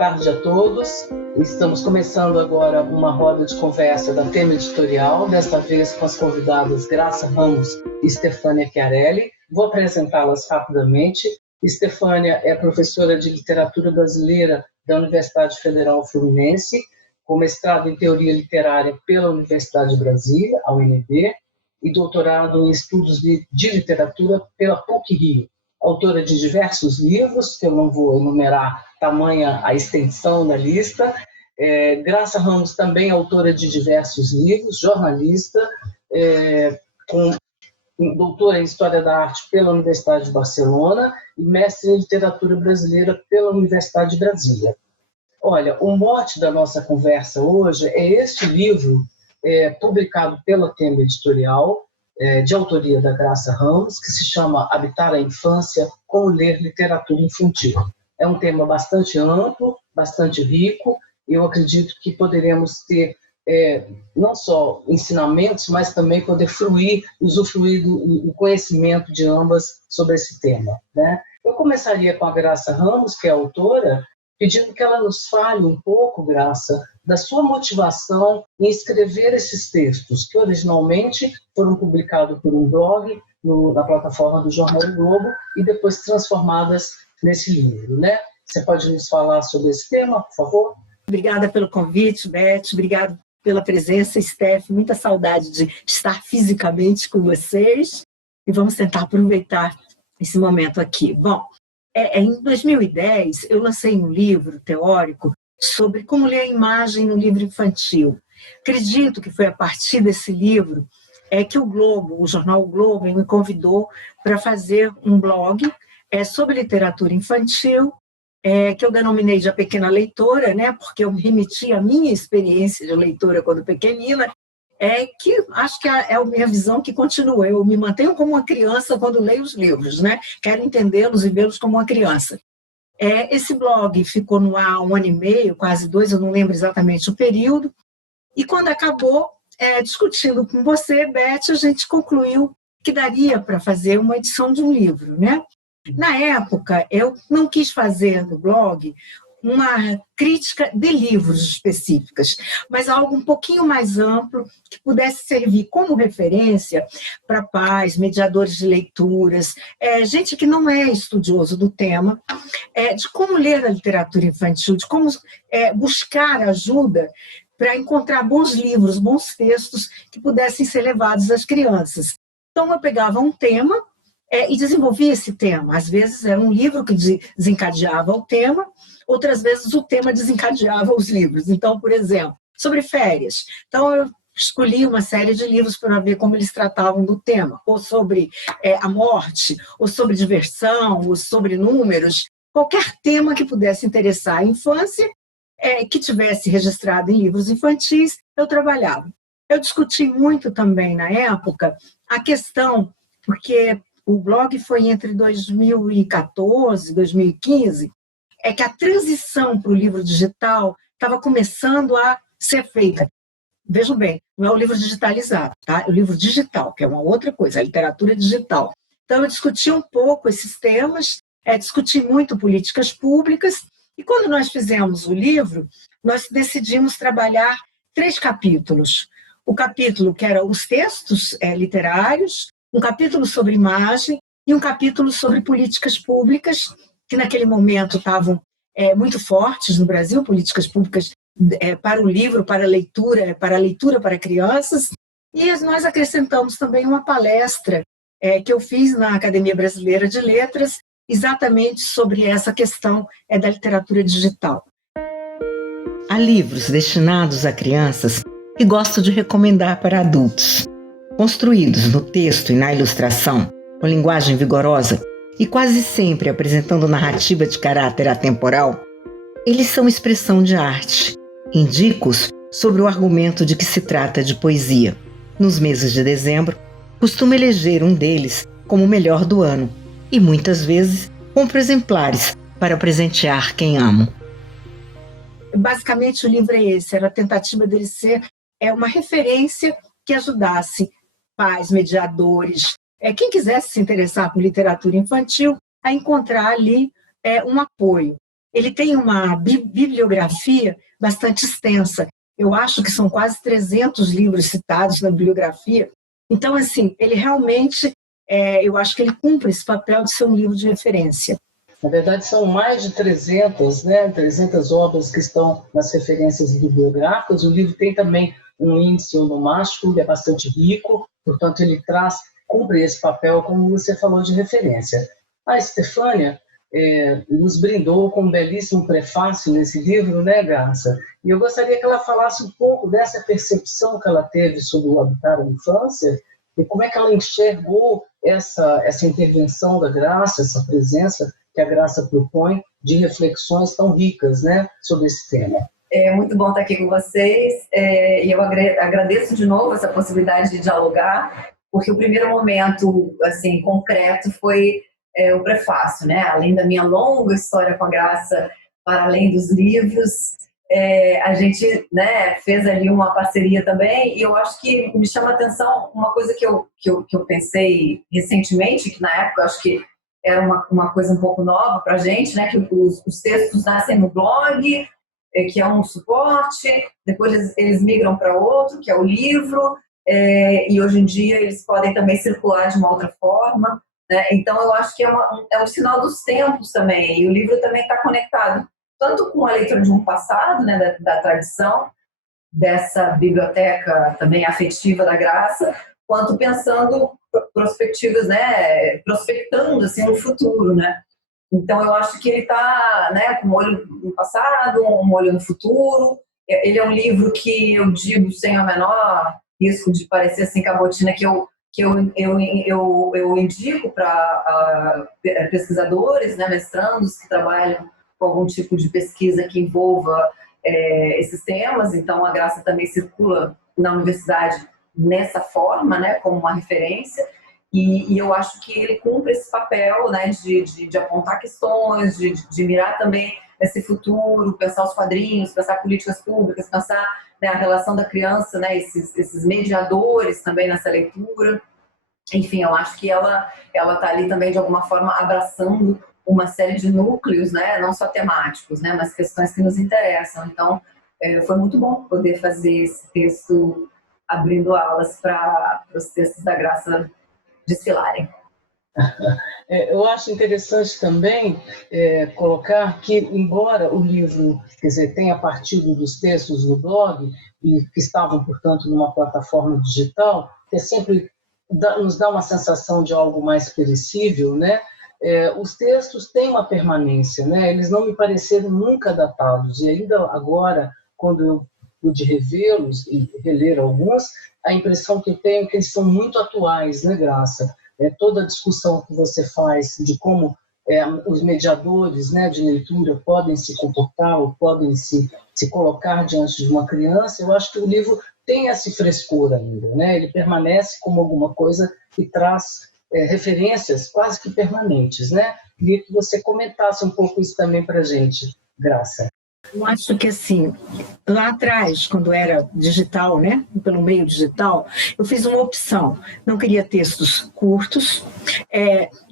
tarde a todos. Estamos começando agora uma roda de conversa da Tema Editorial, desta vez com as convidadas Graça Ramos e Stefânia Chiarelli. Vou apresentá-las rapidamente. Stefânia é professora de Literatura Brasileira da Universidade Federal Fluminense, com mestrado em Teoria Literária pela Universidade de Brasília, a UNB, e doutorado em Estudos de Literatura pela PUC-Rio. Autora de diversos livros, que eu não vou enumerar, tamanha a extensão da lista. Graça Ramos também é autora de diversos livros, jornalista, com doutora em História da Arte pela Universidade de Barcelona e mestre em Literatura Brasileira pela Universidade de Brasília. Olha, o mote da nossa conversa hoje é este livro, publicado pela Tema Editorial, de autoria da Graça Ramos, que se chama Habitar a Infância, Como Ler Literatura Infantil. É um tema bastante amplo, bastante rico, e eu acredito que poderemos ter não só ensinamentos, mas também poder usufruir do conhecimento de ambas sobre esse tema, né? Eu começaria com a Graça Ramos, que é a autora, pedindo que ela nos fale um pouco, Graça, da sua motivação em escrever esses textos, que originalmente foram publicados por um blog na plataforma do Jornal O Globo e depois transformadas nesse livro, né? Você pode nos falar sobre esse tema, por favor? Obrigada pelo convite, Beth. Obrigada pela presença, Steph. Muita saudade de estar fisicamente com vocês. E vamos tentar aproveitar esse momento aqui. Bom, em 2010, eu lancei um livro teórico sobre como ler a imagem no livro infantil. Acredito que foi a partir desse livro que o jornal O Globo, me convidou para fazer um blog sobre literatura infantil, que eu denominei de A Pequena Leitora, né, porque eu me remeti à minha experiência de leitora quando pequenina, que acho que é a minha visão que continua. Eu me mantenho como uma criança quando leio os livros, né? Quero entendê-los e vê-los como uma criança. Esse blog ficou no ar 1 ano e meio, quase 2, eu não lembro exatamente o período, e quando acabou, discutindo com você, Beth, a gente concluiu que daria para fazer uma edição de um livro, né? Na época, eu não quis fazer no blog uma crítica de livros específicas, mas algo um pouquinho mais amplo que pudesse servir como referência para pais, mediadores de leituras, gente que não é estudioso do tema, de como ler a literatura infantil, de como buscar ajuda para encontrar bons livros, bons textos que pudessem ser levados às crianças. Então, eu pegava um tema e desenvolvia esse tema. Às vezes era um livro que desencadeava o tema, outras vezes o tema desencadeava os livros. Então, por exemplo, sobre férias. Então, eu escolhi uma série de livros para ver como eles tratavam do tema, ou sobre a morte, ou sobre diversão, ou sobre números, qualquer tema que pudesse interessar a infância, que tivesse registrado em livros infantis, eu trabalhava. Eu discuti muito também, na época, a questão, porque o blog foi entre 2014 e 2015, que a transição para o livro digital estava começando a ser feita. Vejam bem, não é o livro digitalizado, tá? É o livro digital, que é uma outra coisa, a literatura digital. Então, eu discuti um pouco esses temas, discuti muito políticas públicas, e quando nós fizemos o livro, nós decidimos trabalhar 3 capítulos. O capítulo que era os textos literários, um capítulo sobre imagem e um capítulo sobre políticas públicas, que naquele momento estavam muito fortes no Brasil, políticas públicas para o livro, para a leitura para crianças. E nós acrescentamos também uma palestra que eu fiz na Academia Brasileira de Letras, exatamente sobre essa questão da literatura digital. Há livros destinados a crianças que gosto de recomendar para adultos. Construídos no texto e na ilustração, com linguagem vigorosa e quase sempre apresentando narrativa de caráter atemporal, eles são expressão de arte. Indico-os sobre o argumento de que se trata de poesia. Nos meses de dezembro, costumo eleger um deles como o melhor do ano e muitas vezes compro exemplares para presentear quem amo. Basicamente, o livro é esse, era a tentativa dele ser uma referência que ajudasse pais, mediadores, quem quisesse se interessar por literatura infantil, a encontrar ali um apoio. ele tem uma bibliografia bastante extensa. Eu acho que são quase 300 livros citados na bibliografia. Então, assim, ele realmente, eu acho que ele cumpre esse papel de ser um livro de referência. Na verdade, são mais de 300, né? 300 obras que estão nas referências bibliográficas. O livro tem também um índice onomástico, que é bastante rico, portanto, ele cumpre esse papel, como você falou, de referência. A Estefânia nos brindou com um belíssimo prefácio nesse livro, né, Graça? E eu gostaria que ela falasse um pouco dessa percepção que ela teve sobre o habitar a infância e como é que ela enxergou essa intervenção da Graça, essa presença que a Graça propõe de reflexões tão ricas, né, sobre esse tema. É muito bom estar aqui com vocês e eu agradeço de novo essa possibilidade de dialogar, porque o primeiro momento assim, concreto foi o prefácio, né? Além da minha longa história com a Graça, para além dos livros, a gente, né, fez ali uma parceria também, e eu acho que me chama a atenção uma coisa que eu pensei recentemente, que na época eu acho que era uma coisa um pouco nova para a gente, né? Que os textos nascem no blog, que é um suporte, depois eles migram para outro, que é o livro, e hoje em dia eles podem também circular de uma outra forma, né? Então eu acho que é um sinal dos tempos também, e o livro também está conectado tanto com a leitura de um passado, né, da tradição, dessa biblioteca também afetiva da Graça, quanto pensando prospectivas, né, prospectando assim, no futuro, né? Então, eu acho que ele está, né, com um olho no passado, um olho no futuro. Ele é um livro que eu digo sem o menor risco de parecer assim cabotina, que eu indico para pesquisadores, né, mestrandos que trabalham com algum tipo de pesquisa que envolva esses temas. Então, a Graça também circula na universidade nessa forma, né, como uma referência. E eu acho que ele cumpre esse papel, né, de apontar questões, de mirar também esse futuro, pensar os quadrinhos, pensar políticas públicas, pensar, né, a relação da criança, né, esses mediadores também nessa leitura. Enfim, eu acho que ela está ali também, de alguma forma, abraçando uma série de núcleos, né, não só temáticos, né, mas questões que nos interessam. Então, foi muito bom poder fazer esse texto abrindo aulas para os textos da Graça desfilarem. Eu acho interessante também colocar que, embora o livro, quer dizer, tenha partido dos textos do blog e que estavam, portanto, numa plataforma digital, que sempre nos dá uma sensação de algo mais perecível, né? Os textos têm uma permanência, né? Eles não me pareceram nunca datados, e ainda agora, quando eu pude revê-los e reler alguns, a impressão que eu tenho é que eles são muito atuais, né, Graça? Toda a discussão que você faz de como os mediadores, né, de leitura podem se comportar ou podem se colocar diante de uma criança, eu acho que o livro tem esse frescor ainda, né? Ele permanece como alguma coisa que traz referências quase que permanentes, né? Queria que você comentasse um pouco isso também para a gente, Graça. Eu acho que, assim, lá atrás, quando era digital, né, pelo meio digital, eu fiz uma opção. Não queria textos curtos,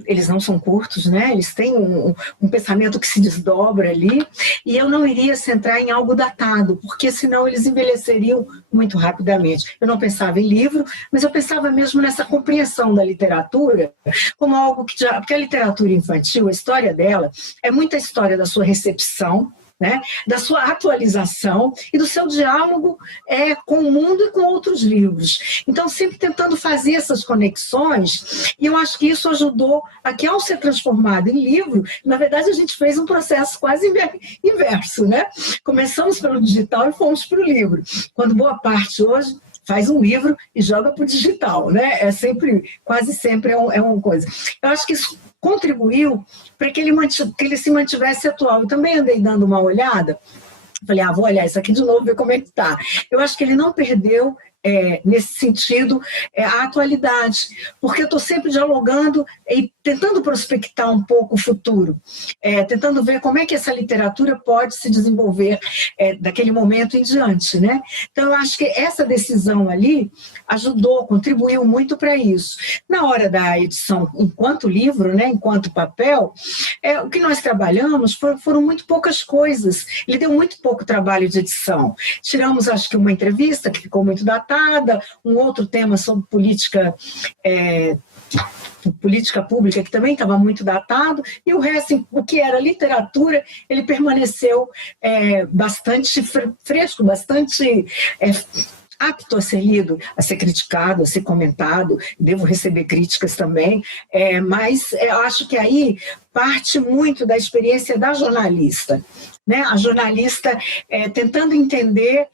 eles não são curtos, né, eles têm um pensamento que se desdobra ali, e eu não iria centrar em algo datado, porque senão eles envelheceriam muito rapidamente. Eu não pensava em livro, mas eu pensava mesmo nessa compreensão da literatura como algo que já... Porque a literatura infantil, a história dela, é muita história da sua recepção, né, da sua atualização e do seu diálogo com o mundo e com outros livros. Então, sempre tentando fazer essas conexões, e eu acho que isso ajudou a que, ao ser transformado em livro, na verdade, a gente fez um processo quase inverso, né? Começamos pelo digital e fomos para o livro, quando boa parte hoje faz um livro e joga para o digital, né? Quase sempre é uma coisa. Eu acho que isso contribuiu para que ele se mantivesse atual. Eu também andei dando uma olhada, falei, vou olhar isso aqui de novo, ver como é que está. Eu acho que ele não perdeu nesse sentido, a atualidade, porque eu estou sempre dialogando e tentando prospectar um pouco o futuro, tentando ver como é que essa literatura pode se desenvolver daquele momento em diante, né? Então, eu acho que essa decisão ali ajudou, contribuiu muito para isso. Na hora da edição, enquanto livro, né, enquanto papel, o que nós trabalhamos foram muito poucas coisas, ele deu muito pouco trabalho de edição. Tiramos, acho que, uma entrevista que ficou muito datada, um outro tema sobre política pública, que também estava muito datado, e o resto, o que era literatura, ele permaneceu bastante fresco, bastante apto a ser lido, a ser criticado, a ser comentado. Devo receber críticas também, mas eu acho que aí parte muito da experiência da jornalista, né? A jornalista tentando entender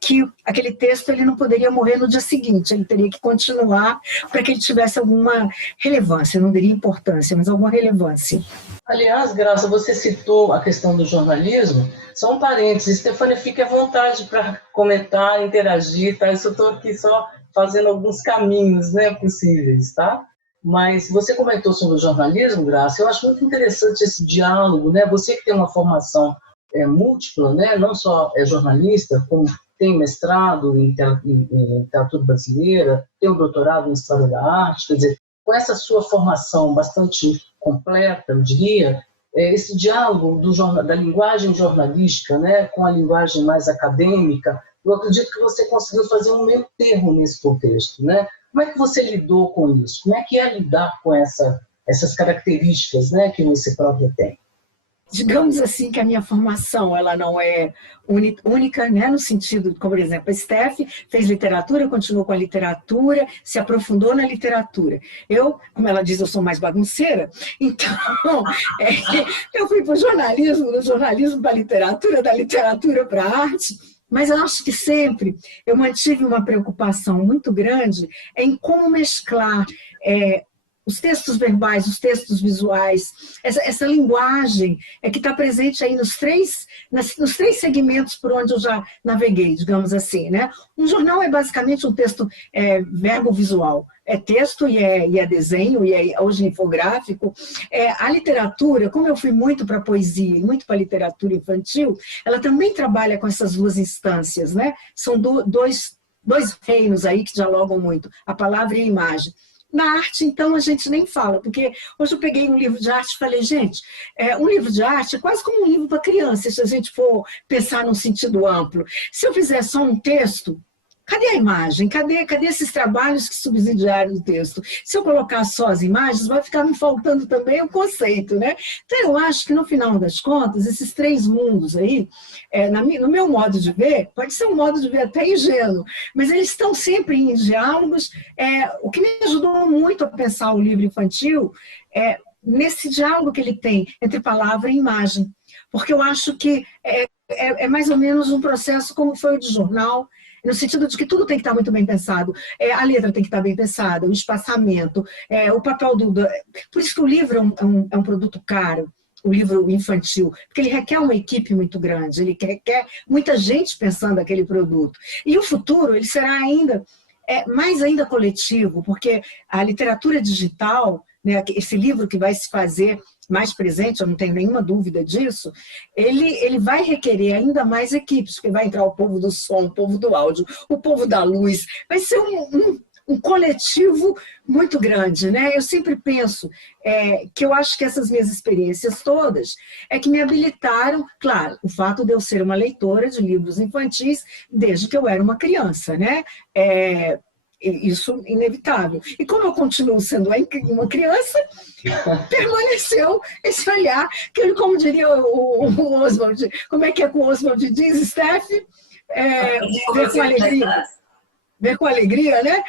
que aquele texto ele não poderia morrer no dia seguinte, ele teria que continuar para que ele tivesse alguma relevância, não diria importância, mas alguma relevância. Aliás, Graça, você citou a questão do jornalismo, só um parênteses, Stefânia, fique à vontade para comentar, interagir, tá? Eu só estou aqui só fazendo alguns caminhos, né, possíveis, tá? Mas você comentou sobre o jornalismo, Graça, eu acho muito interessante esse diálogo, né? Você que tem uma formação múltipla, né? Não só é jornalista, como tem mestrado em literatura brasileira, tem um doutorado em História da Arte, quer dizer, com essa sua formação bastante completa, eu diria, esse diálogo da linguagem jornalística, né, com a linguagem mais acadêmica, eu acredito que você conseguiu fazer um meio termo nesse contexto, né? Como é que você lidou com isso? Como é que é lidar com essas características, né, que você próprio tem? Digamos assim que a minha formação ela não é única, né, no sentido, como por exemplo, a Steph fez literatura, continuou com a literatura, se aprofundou na literatura. Eu, como ela diz, eu sou mais bagunceira, então eu fui para o jornalismo, do jornalismo para a literatura, da literatura para a arte, mas eu acho que sempre eu mantive uma preocupação muito grande em como mesclar os textos verbais, os textos visuais, essa linguagem que está presente aí nos três segmentos por onde eu já naveguei, digamos assim, né? Um jornal é basicamente um texto verbo-visual, é texto e é desenho, e hoje infográfico. A literatura, como eu fui muito para a poesia e muito para a literatura infantil, ela também trabalha com essas duas instâncias, né? São dois reinos aí que dialogam muito, a palavra e a imagem. Na arte, então, a gente nem fala, porque hoje eu peguei um livro de arte e falei, gente, um livro de arte é quase como um livro para criança, se a gente for pensar num sentido amplo. Se eu fizer só um texto, cadê a imagem? Cadê esses trabalhos que subsidiaram o texto? Se eu colocar só as imagens, vai ficar me faltando também o conceito, né? Então, eu acho que, no final das contas, esses três mundos aí, no meu modo de ver, pode ser um modo de ver até ingênuo, mas eles estão sempre em diálogos. O que me ajudou muito a pensar o livro infantil nesse diálogo que ele tem entre palavra e imagem, porque eu acho que é mais ou menos um processo como foi o de jornal, no sentido de que tudo tem que estar muito bem pensado, a letra tem que estar bem pensada, o espaçamento, o papel Por isso que o livro é um produto caro, o livro infantil, porque ele requer uma equipe muito grande, ele requer muita gente pensando aquele produto. E o futuro, ele será mais ainda coletivo, porque a literatura digital, né, esse livro que vai se fazer mais presente, eu não tenho nenhuma dúvida disso, ele vai requerer ainda mais equipes, porque vai entrar o povo do som, o povo do áudio, o povo da luz, vai ser um coletivo muito grande, né? Eu sempre penso que eu acho que essas minhas experiências todas que me habilitaram, claro, o fato de eu ser uma leitora de livros infantis desde que eu era uma criança, né? Isso inevitável. E como eu continuo sendo uma criança, permaneceu esse olhar, que como diria o Oswald, como é que o Oswald diz, Steph? Ver com alegria. Ver com alegria, né?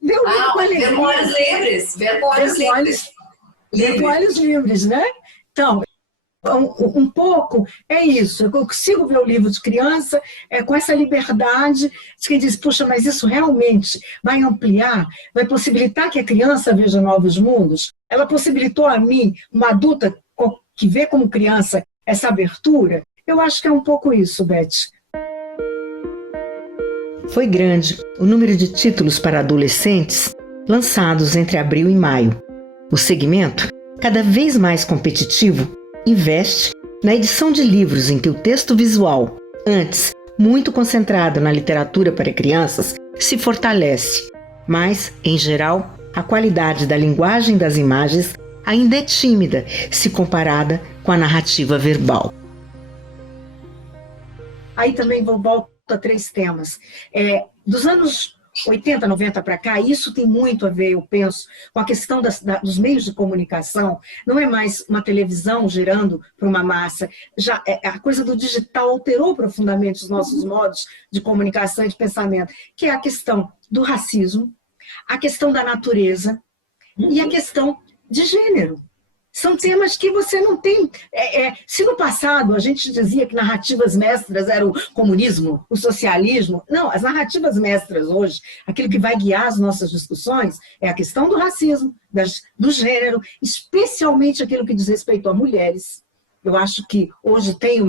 Ver com alegria. Ver com olhos livres. Ver com olhos livres. Ver com olhos livres, né? Então, um pouco isso, eu consigo ver o livro de criança com essa liberdade de quem diz, puxa, mas isso realmente vai ampliar, vai possibilitar que a criança veja novos mundos? Ela possibilitou a mim, uma adulta que vê como criança essa abertura? Eu acho que é um pouco isso, Beth. Foi grande o número de títulos para adolescentes lançados entre abril e maio. O segmento, cada vez mais competitivo, investe na edição de livros em que o texto visual, antes muito concentrado na literatura para crianças, se fortalece, mas, em geral, a qualidade da linguagem das imagens ainda é tímida se comparada com a narrativa verbal. Aí também volto a 3 temas. Dos anos 80, 90 para cá, isso tem muito a ver, eu penso, com a questão dos meios de comunicação. Não é mais uma televisão girando para uma massa. Já a coisa do digital alterou profundamente os nossos modos de comunicação e de pensamento, que é a questão do racismo, a questão da natureza e a questão de gênero. São temas que você não tem... se no passado a gente dizia que narrativas mestras era o comunismo, o socialismo, não, as narrativas mestras hoje, aquilo que vai guiar as nossas discussões, é a questão do racismo, do gênero, especialmente aquilo que diz respeito a mulheres. Eu acho que hoje tem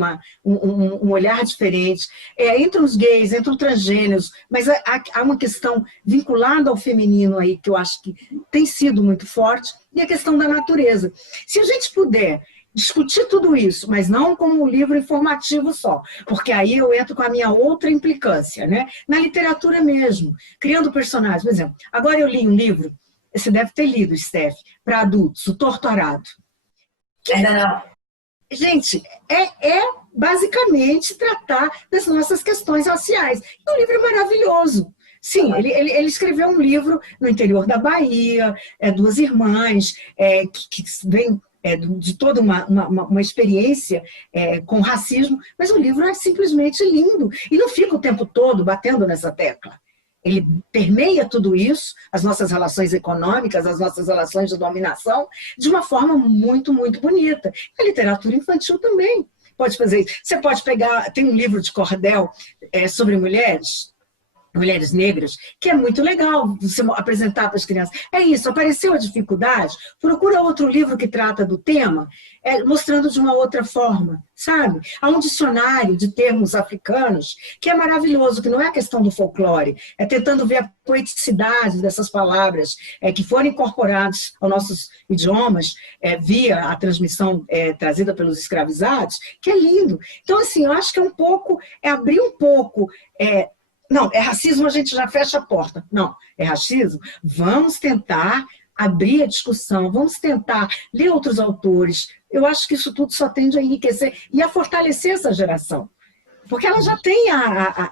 um olhar diferente, entre os gays, entre os transgêneros, mas há uma questão vinculada ao feminino aí, que eu acho que tem sido muito forte, e a questão da natureza. Se a gente puder discutir tudo isso, mas não como um livro informativo só, porque aí eu entro com a minha outra implicância, né? Na literatura mesmo, criando personagens. Por exemplo, agora eu li um livro, você deve ter lido, Steph, para adultos, O Torturado. Ainda não. Gente, basicamente tratar das nossas questões raciais. E o livro é maravilhoso. Sim, ele escreveu um livro no interior da Bahia, 2 irmãs, que vêm de toda uma experiência com racismo, mas o livro é simplesmente lindo. E não fica o tempo todo batendo nessa tecla. Ele permeia tudo isso, as nossas relações econômicas, as nossas relações de dominação, de uma forma muito, muito bonita. A literatura infantil também pode fazer isso. Você pode pegar, tem um livro de cordel sobre mulheres negras, que é muito legal você apresentar para as crianças. É isso, apareceu a dificuldade, procura outro livro que trata do tema, mostrando de uma outra forma, sabe? Há um dicionário de termos africanos que é maravilhoso, que não é a questão do folclore, é tentando ver a poeticidade dessas palavras que foram incorporadas aos nossos idiomas via a transmissão trazida pelos escravizados, que é lindo. Então, assim, eu acho que abrir um pouco... Não, é racismo, a gente já fecha a porta. Não, é racismo. Vamos tentar abrir a discussão, vamos tentar ler outros autores. Eu acho que isso tudo só tende a enriquecer e a fortalecer essa geração. Porque ela já tem a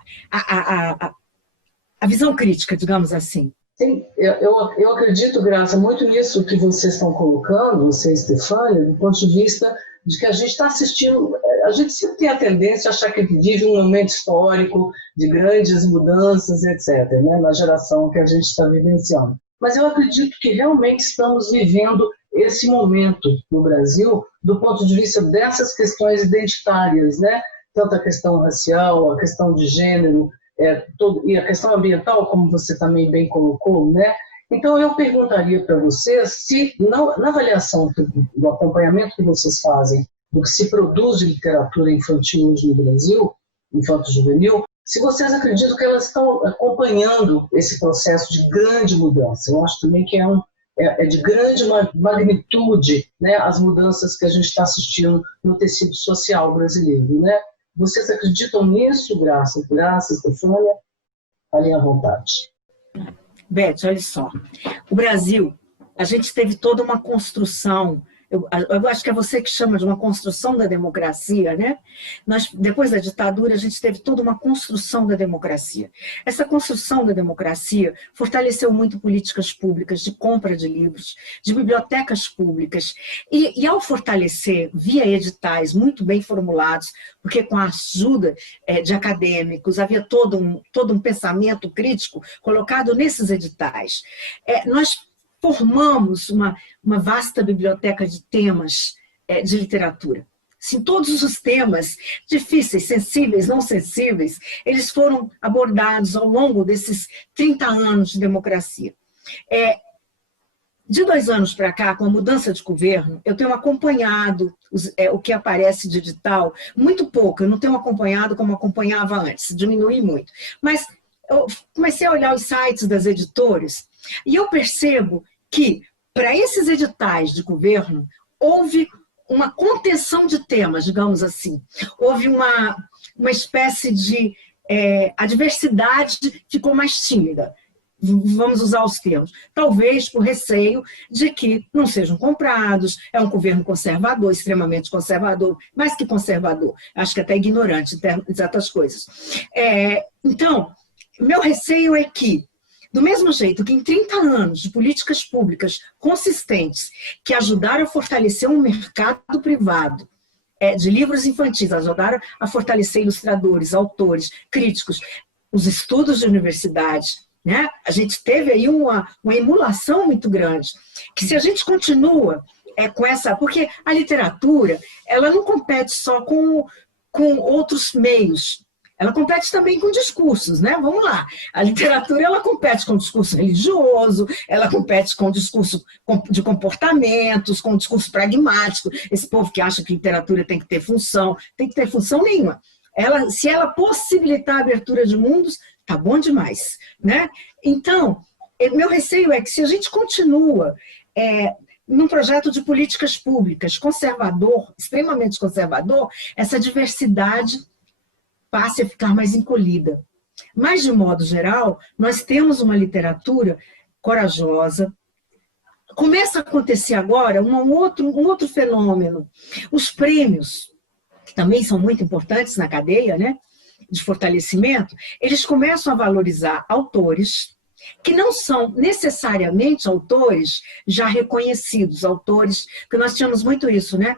visão crítica, digamos assim. Sim, eu acredito, Graça, muito nisso que vocês estão colocando, você e Stefânia, do ponto de vista de que a gente está assistindo, a gente sempre tem a tendência a achar que vive um momento histórico de grandes mudanças, etc., né, na geração que a gente está vivenciando. Mas eu acredito que realmente estamos vivendo esse momento no Brasil do ponto de vista dessas questões identitárias, né? Tanto a questão racial, a questão de gênero, e a questão ambiental, como você também bem colocou, né? Então, eu perguntaria para vocês se, na avaliação do acompanhamento que vocês fazem do que se produz de literatura infantil hoje no Brasil, infanto-juvenil, se vocês acreditam que elas estão acompanhando esse processo de grande mudança. Eu acho também que é de grande magnitude, né, as mudanças que a gente está assistindo no tecido social brasileiro, né? Vocês acreditam nisso, Graça, Stefânia? Falem à vontade. Beth, olha só. O Brasil, a gente teve toda uma construção, eu acho que é você que chama de uma construção da democracia, né? Depois da ditadura, a gente teve toda uma construção da democracia. Essa construção da democracia fortaleceu muito políticas públicas de compra de livros, de bibliotecas públicas, e ao fortalecer, via editais muito bem formulados, porque com a ajuda de acadêmicos, havia todo um pensamento crítico colocado nesses editais. Nós formamos uma vasta biblioteca de temas de literatura. Assim, todos os temas difíceis, sensíveis, não sensíveis, eles foram abordados ao longo desses 30 anos de democracia. De 2 anos para cá, com a mudança de governo, eu tenho acompanhado o que aparece de edital, muito pouco, eu não tenho acompanhado como acompanhava antes, diminui muito. Mas eu comecei a olhar os sites das editoras e eu percebo que, para esses editais de governo, houve uma contenção de temas, digamos assim. Houve uma espécie de... a diversidade ficou mais tímida. Vamos usar os termos, talvez por receio de que não sejam comprados, é um governo conservador, extremamente conservador, mais que conservador, acho que até ignorante em certas coisas. Então, meu receio é que, do mesmo jeito que em 30 anos de políticas públicas consistentes que ajudaram a fortalecer um mercado privado de livros infantis, ajudaram a fortalecer ilustradores, autores, críticos, os estudos de universidade, né? A gente teve aí uma emulação muito grande, que se a gente continua com essa... Porque a literatura, ela não compete só com outros meios, ela compete também com discursos, né? Vamos lá, a literatura ela compete com discurso religioso, ela compete com discurso de comportamentos, com discurso pragmático, esse povo que acha que literatura tem que ter função nenhuma. Se ela possibilitar a abertura de mundos, tá bom demais, né? Então, meu receio é que se a gente continua num projeto de políticas públicas conservador, extremamente conservador, essa diversidade passe a ficar mais encolhida. Mas, de modo geral, nós temos uma literatura corajosa. Começa a acontecer agora um outro fenômeno. Os prêmios, que também são muito importantes na cadeia, né, de fortalecimento, eles começam a valorizar autores que não são necessariamente autores já reconhecidos, autores, porque nós tínhamos muito isso, né?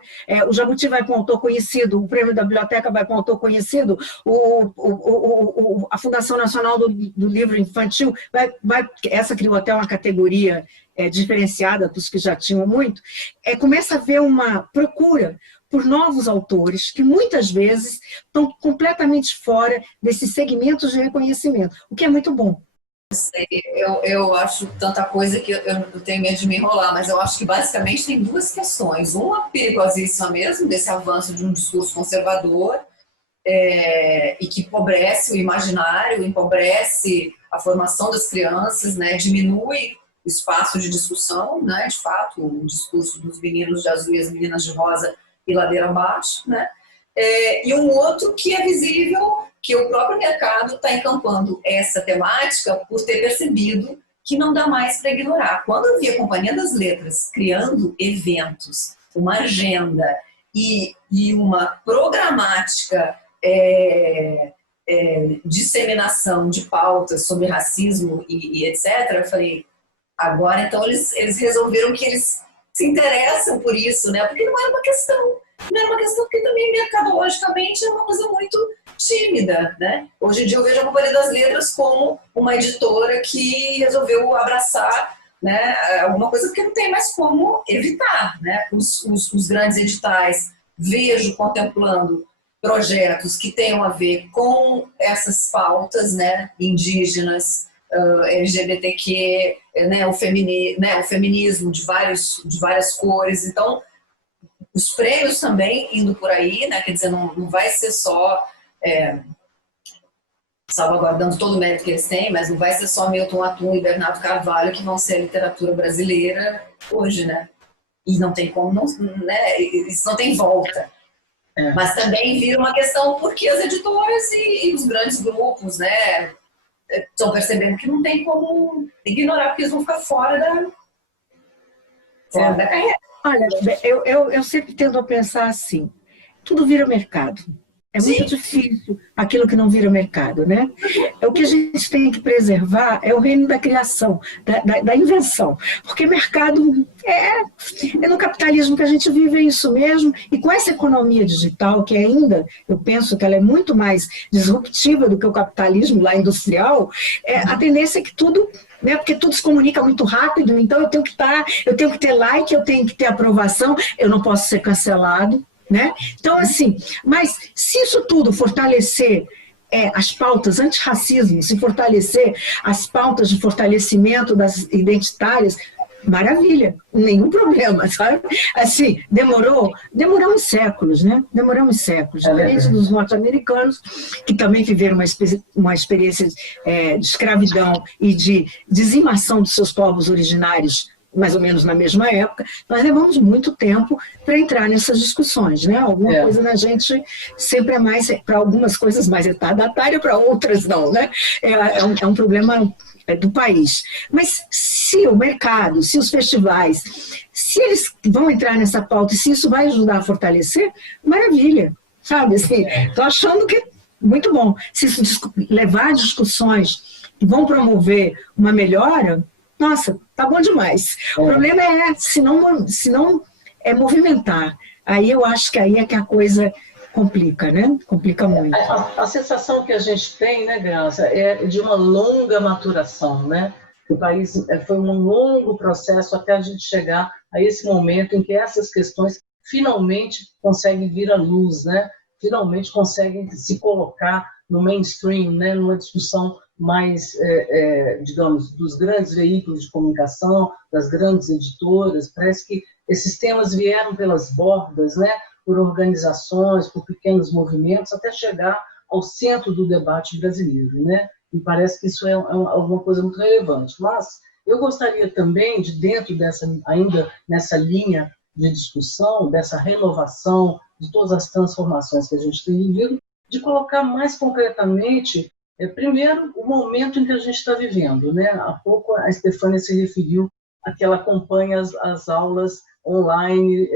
O Jabuti vai para um autor conhecido, o Prêmio da Biblioteca vai para um autor conhecido, a Fundação Nacional do Livro Infantil, essa criou até uma categoria diferenciada dos que já tinham muito, começa a haver uma procura por novos autores que muitas vezes estão completamente fora desses segmentos de reconhecimento, o que é muito bom. Eu acho tanta coisa que eu tenho medo de me enrolar, mas eu acho que basicamente tem duas questões. Uma perigosíssima mesmo, desse avanço de um discurso conservador e que empobrece o imaginário, empobrece a formação das crianças, né, diminui o espaço de discussão, né, de fato, o discurso dos meninos de azul e as meninas de rosa e ladeira abaixo, né? E um outro que é visível, que o próprio mercado está encampando essa temática por ter percebido que não dá mais para ignorar. Quando eu vi a Companhia das Letras criando eventos, uma agenda e uma programática disseminação de pautas sobre racismo e etc., eu falei, agora então eles resolveram que eles se interessam por isso, né? Porque não era uma questão porque também mercadologicamente é uma coisa muito tímida, né? Hoje em dia eu vejo a Companhia das Letras como uma editora que resolveu abraçar, né, alguma coisa que não tem mais como evitar, né? Os grandes editais, vejo contemplando projetos que tenham a ver com essas pautas, né, indígenas, LGBTQ, né, o feminismo de várias cores. Então, os prêmios também indo por aí, né? Quer dizer, não vai ser só salvaguardando todo o mérito que eles têm, mas não vai ser só Milton Atum e Bernardo Carvalho que vão ser a literatura brasileira hoje, né? E não tem como, né? Isso não tem volta. Mas também vira uma questão porque as editoras e os grandes grupos, né, estão percebendo que não tem como ignorar, porque eles vão ficar fora da carreira. Olha, eu sempre tendo a pensar assim, tudo vira mercado. É muito difícil aquilo que não vira mercado, né? O que a gente tem que preservar é o reino da criação, da invenção. Porque mercado é no capitalismo que a gente vive, é isso mesmo. E com essa economia digital, que ainda, eu penso que ela é muito mais disruptiva do que o capitalismo lá industrial, a tendência é que tudo... Né, porque tudo se comunica muito rápido, então eu tenho que ter like, eu tenho que ter aprovação, eu não posso ser cancelado, né? Então, assim, mas se isso tudo fortalecer as pautas antirracismo, se fortalecer as pautas de fortalecimento das identitárias, Maravilha, nenhum problema, sabe? Assim, demoramos séculos, né? Demoramos séculos, diferente dos norte-americanos, que também viveram uma experiência de escravidão e de dizimação dos seus povos originários, mais ou menos na mesma época. Nós levamos muito tempo para entrar nessas discussões, né? Alguma coisa na gente sempre é mais, para algumas coisas mais retardatária, para outras não, né? É um problema do país. Mas se o mercado, se os festivais, se eles vão entrar nessa pauta e se isso vai ajudar a fortalecer, maravilha, sabe? Assim, estou achando que é muito bom. Se isso levar a discussões que vão promover uma melhora, nossa, tá bom demais. O problema se não é movimentar. Aí eu acho que aí é que a coisa complica, né? Complica muito. A sensação que a gente tem, né, Graça, é de uma longa maturação, né? O país foi um longo processo até a gente chegar a esse momento em que essas questões finalmente conseguem vir à luz, né? Finalmente conseguem se colocar no mainstream, né? Numa discussão mais, digamos, dos grandes veículos de comunicação, das grandes editoras. Parece que esses temas vieram pelas bordas, né? Por organizações, por pequenos movimentos, até chegar ao centro do debate brasileiro, né? E parece que isso é alguma coisa muito relevante. Mas eu gostaria também, de dentro ainda nessa linha de discussão, dessa renovação, de todas as transformações que a gente tem vivido, de colocar mais concretamente, primeiro, o momento em que a gente está vivendo, né? Há pouco a Stefânia se referiu a que ela acompanha as aulas online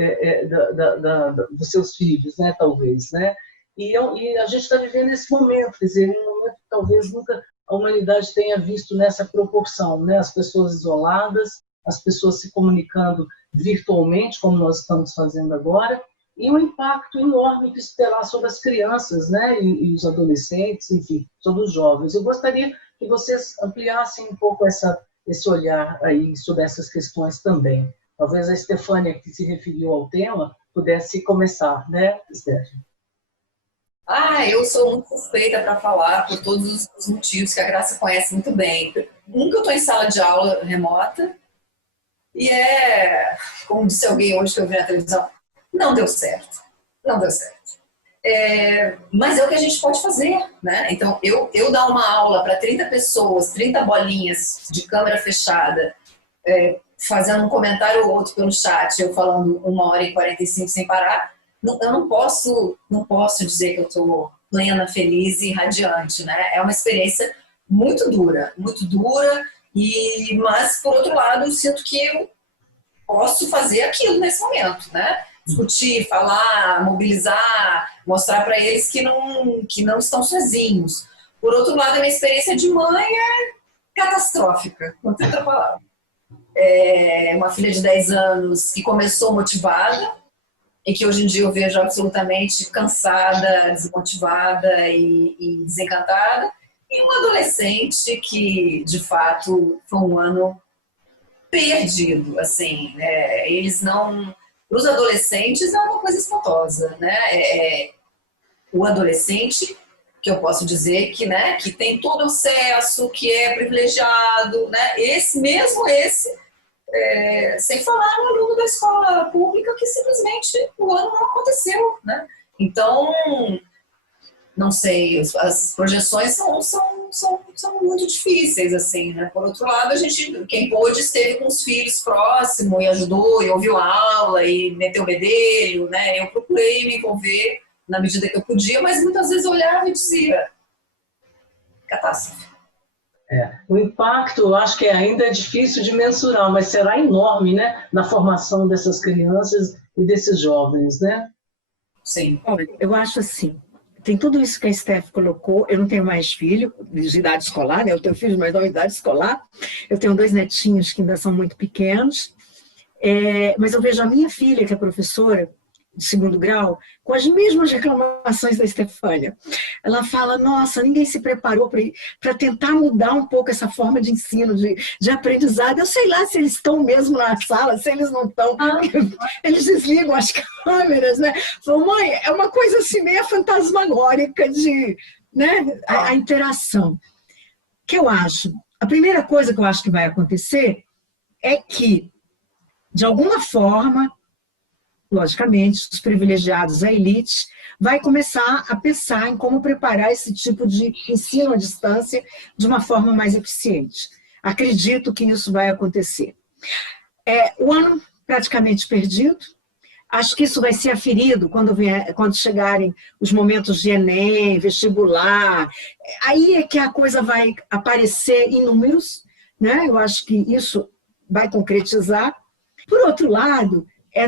dos seus filhos, né? Talvez, né? E a gente está vivendo esse momento, quer dizer, um momento que talvez nunca a humanidade tenha visto nessa proporção, né? As pessoas isoladas, as pessoas se comunicando virtualmente, como nós estamos fazendo agora, e um impacto enorme que isso terá sobre as crianças, né? E os adolescentes, enfim, sobre os jovens. Eu gostaria que vocês ampliassem um pouco esse olhar aí sobre essas questões também. Talvez a Stefânia, que se referiu ao tema, pudesse começar, né, Stefânia? Eu sou muito suspeita para falar por todos os motivos que a Graça conhece muito bem. Nunca eu estou em sala de aula remota e como disse alguém hoje que eu vi na televisão, não deu certo. Não deu certo. Mas é o que a gente pode fazer, né? Então, eu dar uma aula para 30 pessoas, 30 bolinhas de câmera fechada, fazendo um comentário ou outro pelo chat, eu falando 1h45 sem parar, eu não posso dizer que eu estou plena, feliz e radiante, né? É uma experiência muito dura, mas, por outro lado, eu sinto que eu posso fazer aquilo nesse momento, né? Discutir, falar, mobilizar, mostrar para eles que não estão sozinhos. Por outro lado, a minha experiência de mãe é catastrófica, não tem outra palavra. Uma filha de 10 anos que começou motivada e que hoje em dia eu vejo absolutamente cansada, desmotivada e desencantada, e uma adolescente que, de fato, foi um ano perdido, assim, eles não... Para os adolescentes é uma coisa espantosa, né? O adolescente, que eu posso dizer que tem todo o acesso, que é privilegiado, né? Esse, sem falar no aluno da escola pública que simplesmente o ano não aconteceu, né? Então, não sei, as projeções são muito difíceis, assim, né? Por outro lado, quem pôde esteve com os filhos próximo e ajudou, e ouviu a aula, e meteu o bedelho, né? Eu procurei me envolver na medida que eu podia, mas muitas vezes eu olhava e dizia, catástrofe. O impacto, eu acho que ainda é difícil de mensurar, mas será enorme, né? Na formação dessas crianças e desses jovens, né? Sim. Olha, eu acho assim, tem tudo isso que a Steph colocou. Eu não tenho mais filho de idade escolar, né? Eu tenho filhos, mas não de idade escolar. Eu tenho 2 netinhos que ainda são muito pequenos. Mas eu vejo a minha filha, que é professora de 2º grau, com as mesmas reclamações da Stefânia. Ela fala, nossa, ninguém se preparou para tentar mudar um pouco essa forma de ensino, de aprendizado. Eu sei lá se eles estão mesmo na sala, se eles não estão. Eles desligam as câmeras, né? Falam, mãe, é uma coisa assim meio fantasmagórica de, né, a interação. O que eu acho? A primeira coisa que eu acho que vai acontecer é que de alguma forma, logicamente, os privilegiados, a elite, vai começar a pensar em como preparar esse tipo de ensino à distância de uma forma mais eficiente. Acredito que isso vai acontecer. O ano praticamente perdido. Acho que isso vai ser aferido quando chegarem os momentos de Enem, vestibular. Aí é que a coisa vai aparecer em números, né? Eu acho que isso vai concretizar. Por outro lado,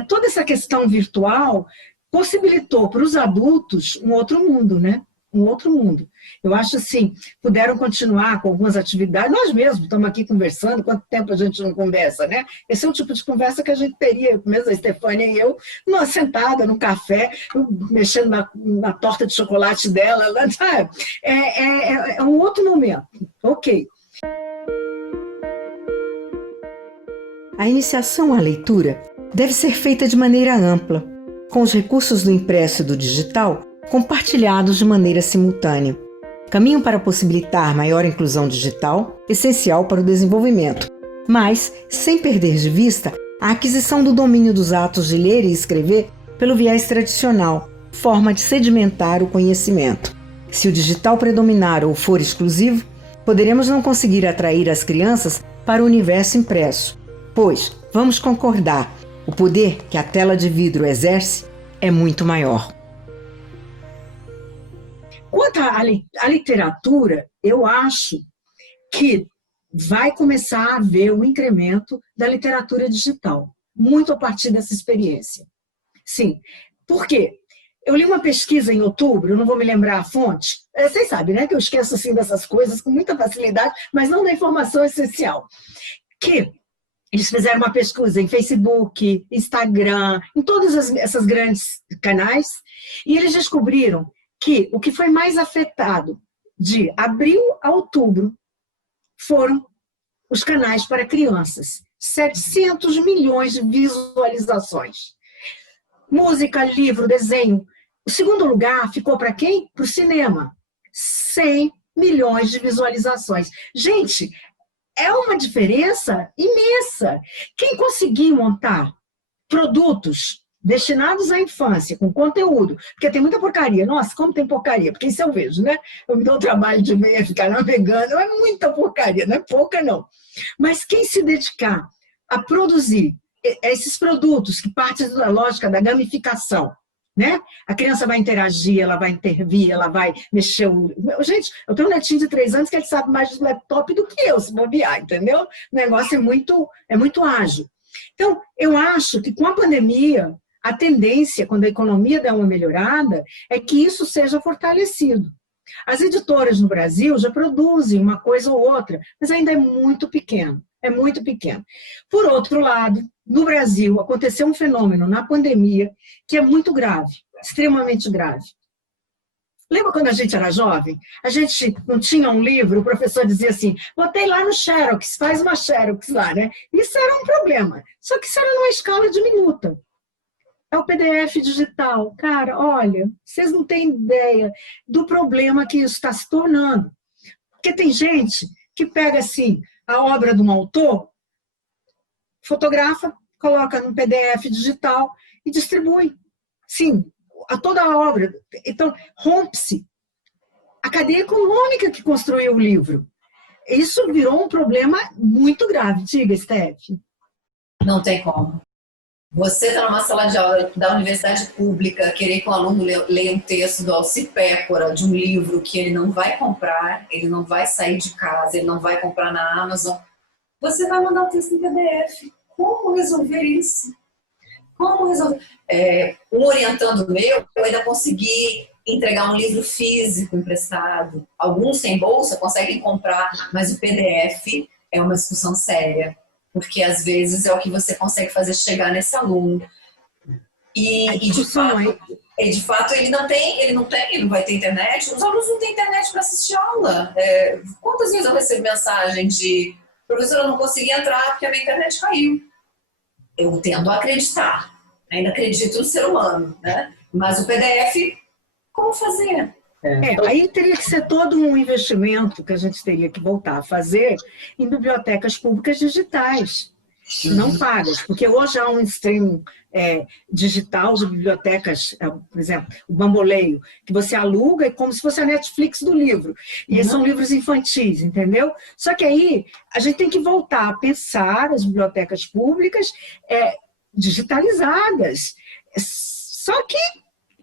toda essa questão virtual possibilitou para os adultos um outro mundo, né? Um outro mundo. Eu acho assim, puderam continuar com algumas atividades, nós mesmos estamos aqui conversando, quanto tempo a gente não conversa, né? Esse é o tipo de conversa que a gente teria, mesmo a Estefânia e eu, sentada no café, mexendo na torta de chocolate dela, sabe? É um outro momento, ok. A iniciação à leitura deve ser feita de maneira ampla, com os recursos do impresso e do digital compartilhados de maneira simultânea. Caminho para possibilitar maior inclusão digital, essencial para o desenvolvimento, mas sem perder de vista a aquisição do domínio dos atos de ler e escrever pelo viés tradicional, forma de sedimentar o conhecimento. Se o digital predominar ou for exclusivo, poderemos não conseguir atrair as crianças para o universo impresso, pois, vamos concordar, o poder que a tela de vidro exerce é muito maior. Quanto à literatura, eu acho que vai começar a haver um incremento da literatura digital, muito a partir dessa experiência. Sim, por quê? Eu li uma pesquisa em outubro, eu não vou me lembrar a fonte, vocês sabem, né, que eu esqueço assim dessas coisas com muita facilidade, mas não da informação essencial, que eles fizeram uma pesquisa em Facebook, Instagram, em todos esses grandes canais, e eles descobriram que o que foi mais afetado de abril a outubro foram os canais para crianças. 700 milhões de visualizações. Música, livro, desenho. O segundo lugar ficou para quem? Para o cinema. 100 milhões de visualizações. Gente, é uma diferença imensa. Quem conseguir montar produtos destinados à infância, com conteúdo, porque tem muita porcaria. Nossa, como tem porcaria, porque isso eu vejo, né? Eu me dou o trabalho de ver, ficar navegando, é muita porcaria, não é pouca não. Mas quem se dedicar a produzir esses produtos que partem da lógica da gamificação, né? A criança vai interagir, ela vai intervir, ela vai mexer o... Gente, eu tenho um netinho de 3 anos que ele sabe mais de laptop do que eu, se bobear, entendeu? O negócio é muito ágil. Então, eu acho que com a pandemia, a tendência, quando a economia der uma melhorada, é que isso seja fortalecido. As editoras no Brasil já produzem uma coisa ou outra, mas ainda é muito pequeno, Por outro lado, no Brasil, aconteceu um fenômeno na pandemia que é muito grave, extremamente grave. Lembra quando a gente era jovem? A gente não tinha um livro, o professor dizia assim, botei lá no Xerox, faz uma Xerox lá, né? Isso era um problema, só que isso era numa escala diminuta. É o PDF digital. Cara, olha, vocês não têm ideia do problema que isso está se tornando. Porque tem gente que pega, assim, a obra de um autor, fotografa, coloca num PDF digital e distribui. Sim, a toda a obra. Então, rompe-se a cadeia econômica que construiu o livro. Isso virou um problema muito grave. Diga, Steph. Não tem como. Você está numa sala de aula da universidade pública, querer que o aluno leia um texto do Alci Pécora, de um livro que ele não vai comprar, ele não vai sair de casa, ele não vai comprar na Amazon, você vai mandar o texto em PDF. Como resolver isso? Como resolver? Um orientando meu, eu ainda consegui entregar um livro físico emprestado. Alguns sem bolsa conseguem comprar, mas o PDF é uma discussão séria. Porque às vezes é o que você consegue fazer chegar nesse aluno. E de fato ele não vai ter internet, os alunos não têm internet para assistir aula. Quantas vezes eu recebo mensagem de professora, eu não consegui entrar porque a minha internet caiu. Eu tendo a acreditar, ainda acredito no ser humano, né? Mas o PDF, como fazer? Aí teria que ser todo um investimento que a gente teria que voltar a fazer em bibliotecas públicas digitais. não pagas, porque hoje há um streaming digital de bibliotecas, por exemplo, o Bamboleio, que você aluga é como se fosse a Netflix do livro. E são livros infantis, entendeu? Só que aí a gente tem que voltar a pensar as bibliotecas públicas digitalizadas. Só que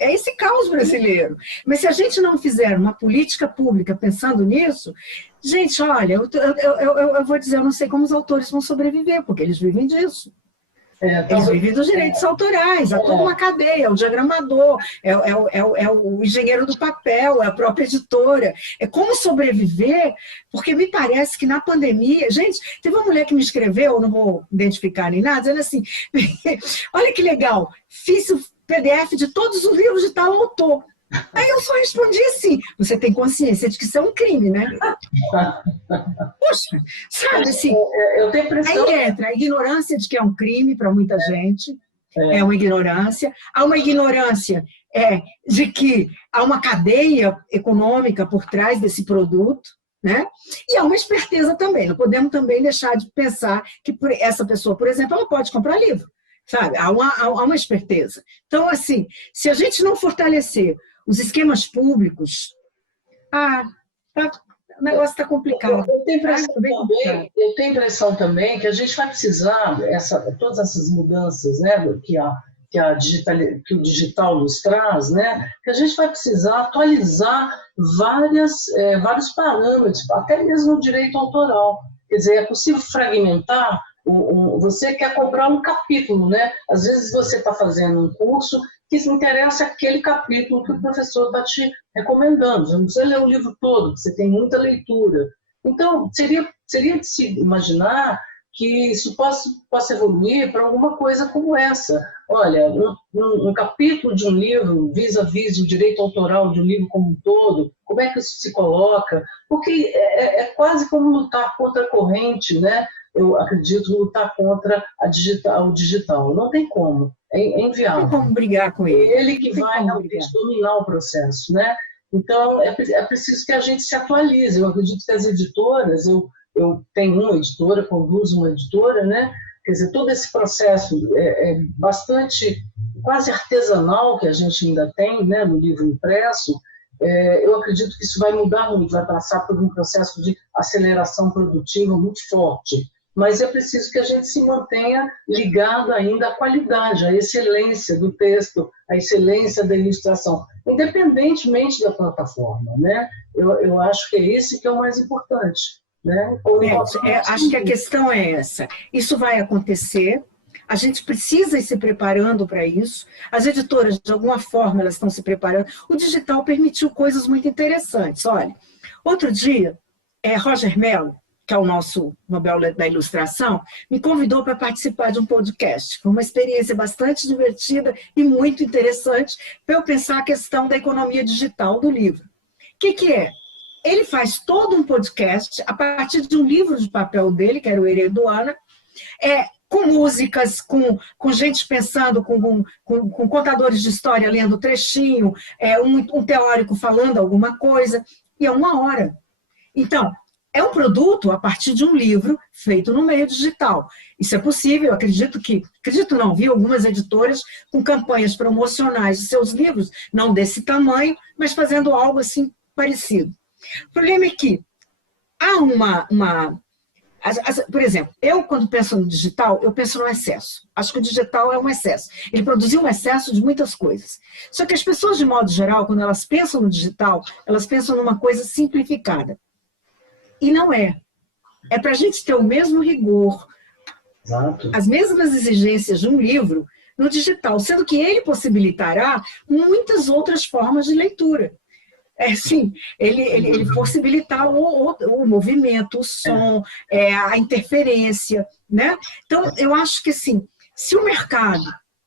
é esse caos brasileiro. Mas se a gente não fizer uma política pública pensando nisso, gente, olha, eu vou dizer, eu não sei como os autores vão sobreviver, porque eles vivem disso. Eles vivem dos direitos autorais, há toda uma cadeia, o diagramador, é o engenheiro do papel, é a própria editora. É como sobreviver, porque me parece que na pandemia... Gente, teve uma mulher que me escreveu, não vou identificar nem nada, dizendo assim, olha que legal, fiz o PDF de todos os livros de tal autor. Aí eu só respondi assim, você tem consciência de que isso é um crime, né? Poxa, sabe assim, eu tenho impressão... Aí entra a ignorância de que é um crime para muita gente, é uma ignorância. Há uma ignorância de que há uma cadeia econômica por trás desse produto, né? E há uma esperteza também, não podemos também deixar de pensar que essa pessoa, por exemplo, ela pode comprar livro, sabe? Há uma esperteza. Então, assim, se a gente não fortalecer os esquemas públicos, o negócio está complicado. Eu tenho impressão também que a gente vai precisar, todas essas mudanças, né, que o digital nos traz, né, que a gente vai precisar atualizar vários parâmetros, até mesmo o direito autoral. Quer dizer, é possível fragmentar. Você quer comprar um capítulo, né? Às vezes você está fazendo um curso que se interessa aquele capítulo que o professor está te recomendando. Você não precisa ler o livro todo, você tem muita leitura. Então, seria de se imaginar que isso possa evoluir para alguma coisa como essa. Olha, um capítulo de um livro vis-à-vis o direito autoral de um livro como um todo, como é que isso se coloca? Porque é quase como lutar contra a corrente, né? Eu acredito, lutar contra o digital. Não tem como, é inviável. Não tem como brigar com ele. É ele que vai realmente dominar o processo, né? Então, é preciso que a gente se atualize. Eu acredito que as editoras, eu tenho uma editora, conduzo uma editora, né? Quer dizer, todo esse processo é bastante, quase artesanal que a gente ainda tem, né, no livro impresso. Eu acredito que isso vai mudar muito, vai passar por um processo de aceleração produtiva muito forte. Mas é preciso que a gente se mantenha ligado ainda à qualidade, à excelência do texto, à excelência da ilustração, independentemente da plataforma, né? Eu acho que é esse que é o mais importante, né? Acho que a questão é essa. Isso vai acontecer, a gente precisa ir se preparando para isso, as editoras, de alguma forma, elas estão se preparando. O digital permitiu coisas muito interessantes. Olha, outro dia, Roger Mello, que é o nosso Nobel da Ilustração, me convidou para participar de um podcast. Foi uma experiência bastante divertida e muito interessante para eu pensar a questão da economia digital do livro. O que é? Ele faz todo um podcast a partir de um livro de papel dele, que era o Hereduana, com músicas, com gente pensando, com contadores de história lendo trechinho, um teórico falando alguma coisa, e é 1 hora. Então, é um produto a partir de um livro feito no meio digital. Isso é possível, acredito não, vi algumas editoras com campanhas promocionais de seus livros, não desse tamanho, mas fazendo algo assim parecido. O problema é que há por exemplo, eu quando penso no digital, eu penso no excesso. Acho que o digital é um excesso. Ele produziu um excesso de muitas coisas. Só que as pessoas, de modo geral, quando elas pensam no digital, elas pensam numa coisa simplificada. E não é. É para a gente ter o mesmo rigor, Exato. As mesmas exigências de um livro no digital, sendo que ele possibilitará muitas outras formas de leitura. Ele possibilitar o movimento, o som, a interferência, né? Então, eu acho que assim, se o mercado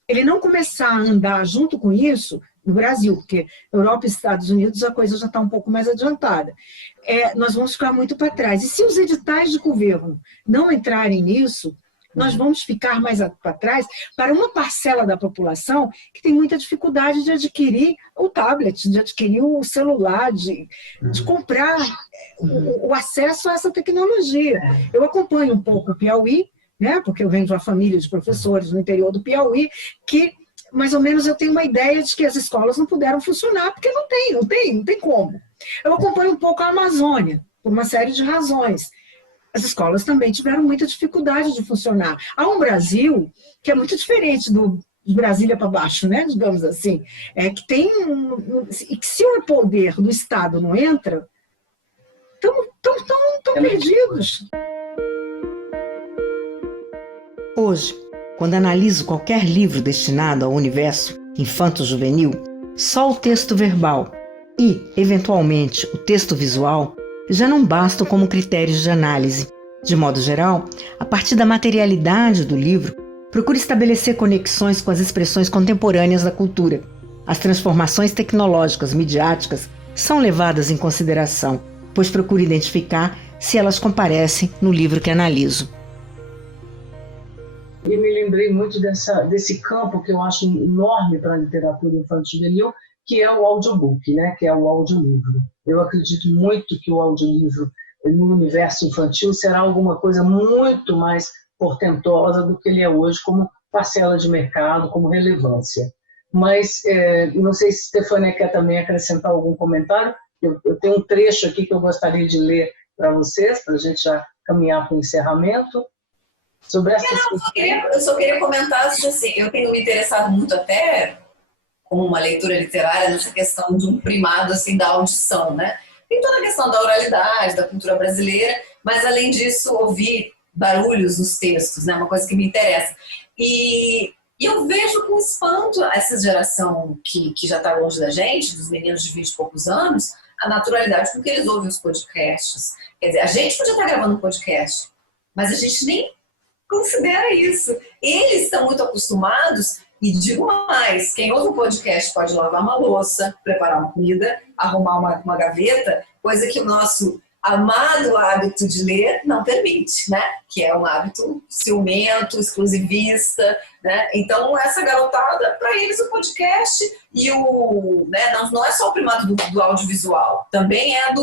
ele não começar a andar junto com isso, no Brasil, porque Europa e Estados Unidos a coisa já está um pouco mais adiantada, nós vamos ficar muito para trás. E se os editais de governo não entrarem nisso, nós vamos ficar mais para trás para uma parcela da população que tem muita dificuldade de adquirir o tablet, de adquirir o celular, de comprar o acesso a essa tecnologia. Eu acompanho um pouco o Piauí, né? Porque eu venho de uma família de professores no interior do Piauí, que mais ou menos eu tenho uma ideia de que as escolas não puderam funcionar, porque não tem como. Eu acompanho um pouco a Amazônia, por uma série de razões. As escolas também tiveram muita dificuldade de funcionar. Há um Brasil que é muito diferente de Brasília para baixo, né? Digamos assim, que tem e que se o poder do Estado não entra, estão perdidos. Hoje, quando analiso qualquer livro destinado ao universo infanto-juvenil, só o texto verbal e, eventualmente, o texto visual já não bastam como critérios de análise. De modo geral, a partir da materialidade do livro, procuro estabelecer conexões com as expressões contemporâneas da cultura. As transformações tecnológicas, midiáticas, são levadas em consideração, pois procuro identificar se elas comparecem no livro que analiso. E me lembrei muito desse campo que eu acho enorme para a literatura infanto-juvenil, que é o audiobook, né? Que é o audiolivro. Eu acredito muito que o audiolivro no universo infantil será alguma coisa muito mais portentosa do que ele é hoje como parcela de mercado, como relevância. Mas não sei se Stefânia quer também acrescentar algum comentário. Eu tenho um trecho aqui que eu gostaria de ler para vocês, para a gente já caminhar para o encerramento. Sobre essa eu só queria comentar assim, eu tenho me interessado muito até como uma leitura literária nessa questão de um primado assim da audição, né? Tem toda a questão da oralidade, da cultura brasileira, mas além disso ouvir barulhos nos textos, né? Uma coisa que me interessa. E eu vejo com espanto essa geração que já está longe da gente, dos meninos de 20 e poucos anos, a naturalidade com que eles ouvem os podcasts. Quer dizer, a gente podia estar gravando um podcast, mas a gente nem considera isso. Eles estão muito acostumados, e digo mais, quem ouve um podcast pode lavar uma louça, preparar uma comida, arrumar uma gaveta, coisa que o nosso amado hábito de ler não permite, né? Que é um hábito ciumento, exclusivista, né? Então, essa garotada, para eles o podcast e né, não é só o primado do audiovisual, também é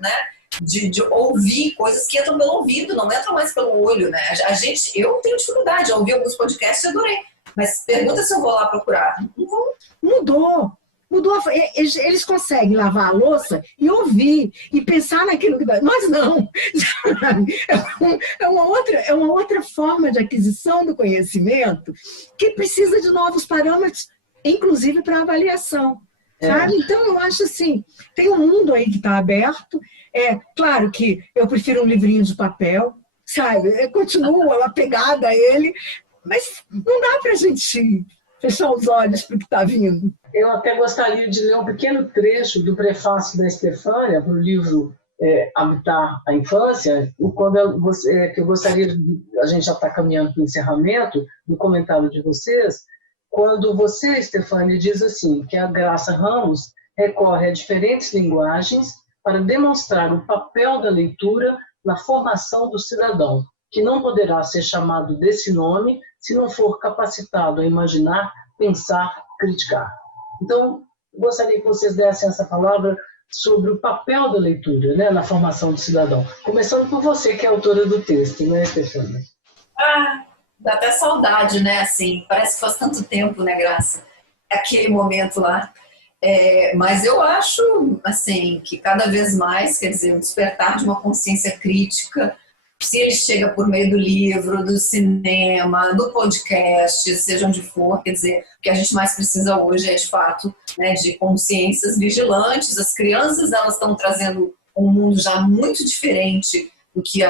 né, de ouvir coisas que entram pelo ouvido, não entram mais pelo olho, né? Eu tenho dificuldade de ouvir alguns podcasts e adorei. Mas pergunta se eu vou lá procurar. Não vou. Mudou. Eles conseguem lavar a louça e ouvir, e pensar naquilo que dá. Nós não. É uma outra forma de aquisição do conhecimento que precisa de novos parâmetros, inclusive para avaliação. Sabe? Então, eu acho assim, tem um mundo aí que está aberto. Claro que eu prefiro um livrinho de papel, sabe? Eu continuo apegada a ele, mas não dá para a gente fechar os olhos para o que está vindo. Eu até gostaria de ler um pequeno trecho do prefácio da Stefânia para o livro Habitar a Infância, que eu gostaria a gente já está caminhando para o encerramento, no comentário de vocês, quando você, Stefânia, diz assim, que a Graça Ramos recorre a diferentes linguagens para demonstrar o papel da leitura na formação do cidadão, que não poderá ser chamado desse nome se não for capacitado a imaginar, pensar, criticar. Então, gostaria que vocês dessem essa palavra sobre o papel da leitura, né, na formação do cidadão. Começando por você, que é autora do texto, né, Stefânia? Dá até saudade, né? Assim, parece que faz tanto tempo, né, Graça? Aquele momento lá. Mas eu acho, assim, que cada vez mais, quer dizer, o despertar de uma consciência crítica, se ele chega por meio do livro, do cinema, do podcast, seja onde for, quer dizer, o que a gente mais precisa hoje é, de fato, né, de consciências vigilantes. As crianças, elas estão trazendo um mundo já muito diferente do que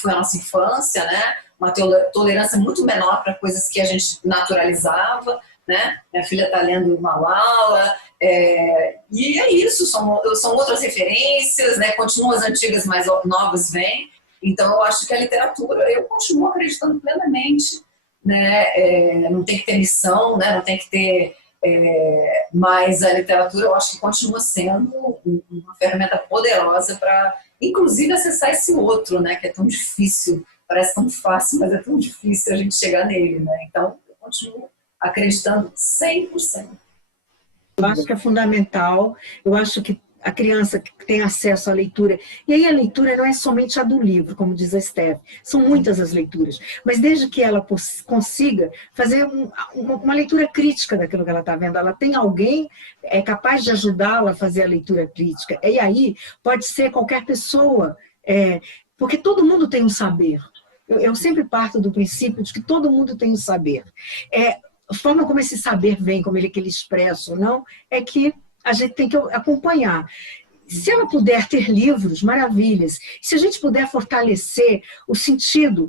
foi a nossa infância, né? Uma tolerância muito menor para coisas que a gente naturalizava, né? Minha filha está lendo Malala, e é isso, são outras referências, né? Continuam as antigas, mas novas vêm. Então, eu acho que a literatura, eu continuo acreditando plenamente, né? Não tem que ter missão, né? Não tem que ter... mas a literatura, eu acho que continua sendo uma ferramenta poderosa para, inclusive, acessar esse outro, né? Que é tão difícil, parece tão fácil, mas é tão difícil a gente chegar nele, né? Então, eu continuo acreditando 100%. Eu acho que é fundamental, eu acho que a criança que tem acesso à leitura. E aí a leitura não é somente a do livro, como diz a Steph, são muitas as leituras, mas desde que ela consiga fazer uma leitura crítica daquilo que ela está vendo, ela tem alguém capaz de ajudá-la a fazer a leitura crítica. E aí pode ser qualquer pessoa, porque todo mundo tem um saber. Eu sempre parto do princípio de que todo mundo tem um saber. A forma como esse saber vem, como ele expressa ou não, é que a gente tem que acompanhar. Se ela puder ter livros, maravilhas. Se a gente puder fortalecer o sentido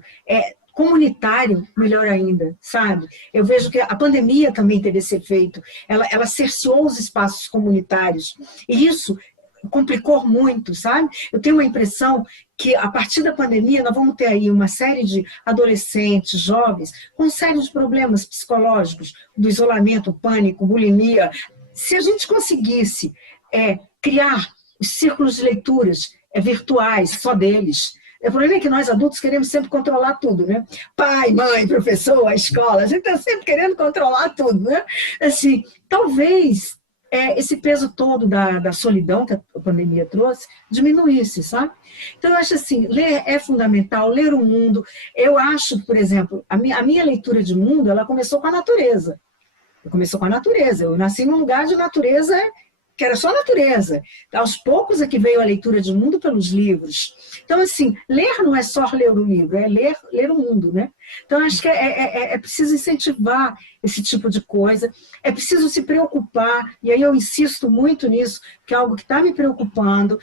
comunitário, melhor ainda, sabe? Eu vejo que a pandemia também teve esse efeito. Ela cerceou os espaços comunitários. E isso complicou muito, sabe? Eu tenho uma impressão que, a partir da pandemia, nós vamos ter aí uma série de adolescentes, jovens, com série de problemas psicológicos, do isolamento, pânico, bulimia. Se a gente conseguisse criar os círculos de leituras virtuais, só deles. O problema é que nós adultos queremos sempre controlar tudo, né? Pai, mãe, professor, a escola, a gente está sempre querendo controlar tudo, né? Assim, talvez esse peso todo da solidão que a pandemia trouxe diminuísse, sabe? Então, eu acho assim, ler é fundamental, ler o mundo. Eu acho, por exemplo, a minha leitura de mundo, ela começou com a natureza. Eu nasci num lugar de natureza que era só natureza. Aos poucos é que veio a leitura de mundo pelos livros. Então, assim, ler não é só ler o livro, é ler o mundo, né? Então, acho que é preciso incentivar esse tipo de coisa, é preciso se preocupar, e aí eu insisto muito nisso, que é algo que está me preocupando,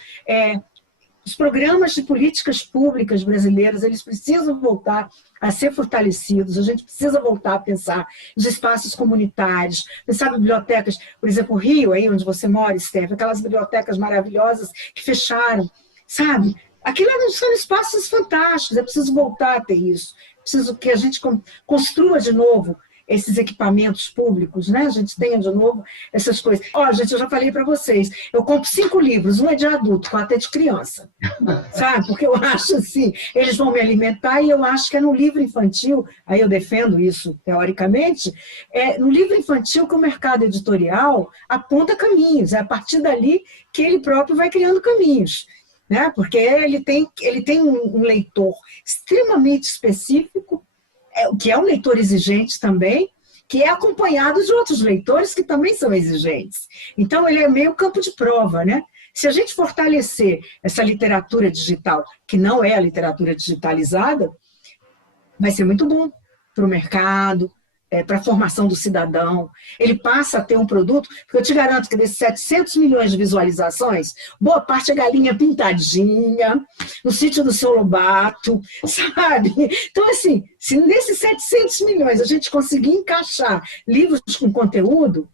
os programas de políticas públicas brasileiras, eles precisam voltar a ser fortalecidos, a gente precisa voltar a pensar nos espaços comunitários, pensar em bibliotecas, por exemplo, o Rio, aí onde você mora, Steph, aquelas bibliotecas maravilhosas que fecharam, sabe? Aquilo são espaços fantásticos, é preciso voltar a ter isso, é preciso que a gente construa de novo esses equipamentos públicos, né? A gente tenha de novo essas coisas. Gente, eu já falei para vocês, eu compro 5 livros, um é de adulto, 4 é de criança, sabe? Porque eu acho assim, eles vão me alimentar e eu acho que é no livro infantil, aí eu defendo isso teoricamente, no livro infantil que o mercado editorial aponta caminhos, é a partir dali que ele próprio vai criando caminhos, né? Porque ele tem um leitor extremamente específico, que é um leitor exigente também, que é acompanhado de outros leitores que também são exigentes. Então, ele é meio campo de prova, né? Se a gente fortalecer essa literatura digital, que não é a literatura digitalizada, vai ser muito bom para o mercado, para a formação do cidadão. Ele passa a ter um produto, porque eu te garanto que desses 700 milhões de visualizações, boa parte é galinha pintadinha, no sítio do seu Lobato, sabe? Então, assim, se nesses 700 milhões a gente conseguir encaixar livros com conteúdo,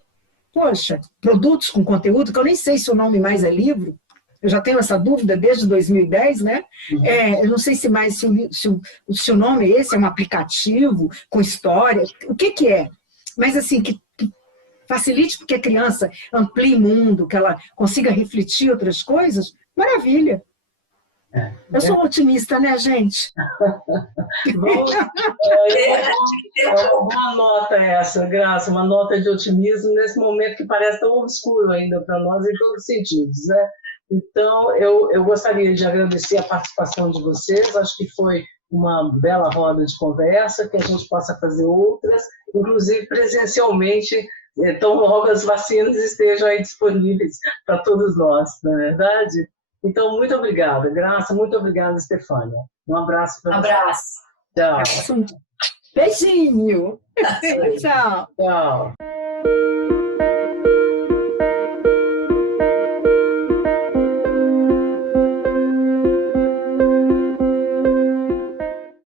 poxa, produtos com conteúdo, que eu nem sei se o nome mais é livro, eu já tenho essa dúvida desde 2010, né? Eu não sei se o nome é esse, é um aplicativo com história, o que é? Mas assim, que facilite porque a criança amplie o mundo, que ela consiga refletir outras coisas, maravilha. Eu sou otimista, né, gente? Uma boa nota essa, Graça, uma nota de otimismo nesse momento que parece tão obscuro ainda para nós em todos os sentidos, né? Então, eu gostaria de agradecer a participação de vocês, acho que foi uma bela roda de conversa, que a gente possa fazer outras, inclusive presencialmente, tão logo as vacinas estejam aí disponíveis para todos nós, não é verdade? Então, muito obrigada, Graça, muito obrigada, Stefânia. Um abraço para vocês. Abraço. Tchau. Beijinho. Tchau. Tchau.